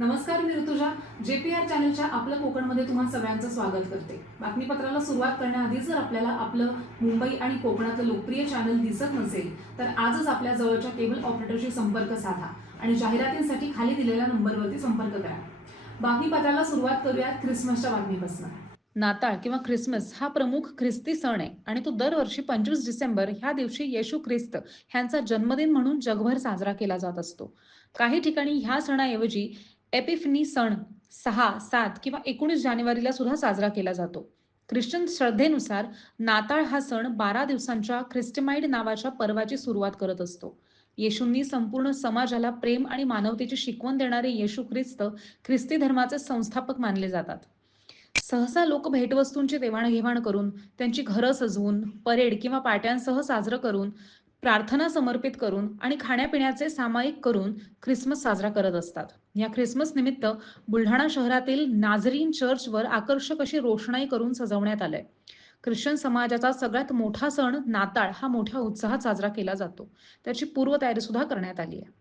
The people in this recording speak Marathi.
नमस्कार, मी ऋतुजा. JPR चॅनलच्या आपलं कोकणमध्ये तुम्हा सगळ्यांचं स्वागत करते. बातमीपत्राला सुरुवात करण्याआधी जर आपल्याला आपलं मुंबई आणि कोकणातलं लोकप्रिय चॅनल दिसत नसेल तर आजच आपल्या जवळच्या केबल ऑपरेटरशी संपर्क साधा आणि जाहिरातींसाठी खाली दिलेल्या नंबरवरती संपर्क करा. बातमीपत्राला सुरुवात करूयात ख्रिसमसच्या बातमीपासून. नाताळ किंवा ख्रिसमस हा प्रमुख ख्रिस्ती सण आहे आणि तो दरवर्षी 25 डिसेंबर ह्या दिवशी येशू ख्रिस्त ह्यांचा जन्मदिन म्हणून जगभर साजरा केला जात असतो. काही ठिकाणी ह्या सणाऐवजी एपिफनी सण 6, 7 किंवा 19 जानेवारीला सुद्धा साजरा केला जातो. ख्रिश्चन श्रद्धेनुसार नाताळ हा सण 12 दिवसांच्या ख्रिस्टमाइड नावाच्या पर्वाची सुरुवात करत असतो. येशूंनी संपूर्ण समाजाला प्रेम आणि मानवतेची शिकवण देणारे येशू ख्रिस्त ख्रिस्ती धर्माचे संस्थापक मानले जातात. सहसा लोक भेटवस्तूंची देवाणघेवाण करून, त्यांची घरं सजवून, परेड किंवा पार्ट्यांसह साजरं करून, प्रार्थना समर्पित करून आणि खाण्यापिण्याचे सामायिक करून ख्रिसमस साजरा करत असतात. या ख्रिसमस निमित्त बुलढाणा शहरातील नाझरीन चर्चवर आकर्षक अशी रोषणाई करून सजवण्यात आलंय. ख्रिश्चन समाजाचा सगळ्यात मोठा सण नाताळ हा मोठ्या उत्साहात साजरा केला जातो. त्याची पूर्वतयारी सुद्धा करण्यात आली आहे.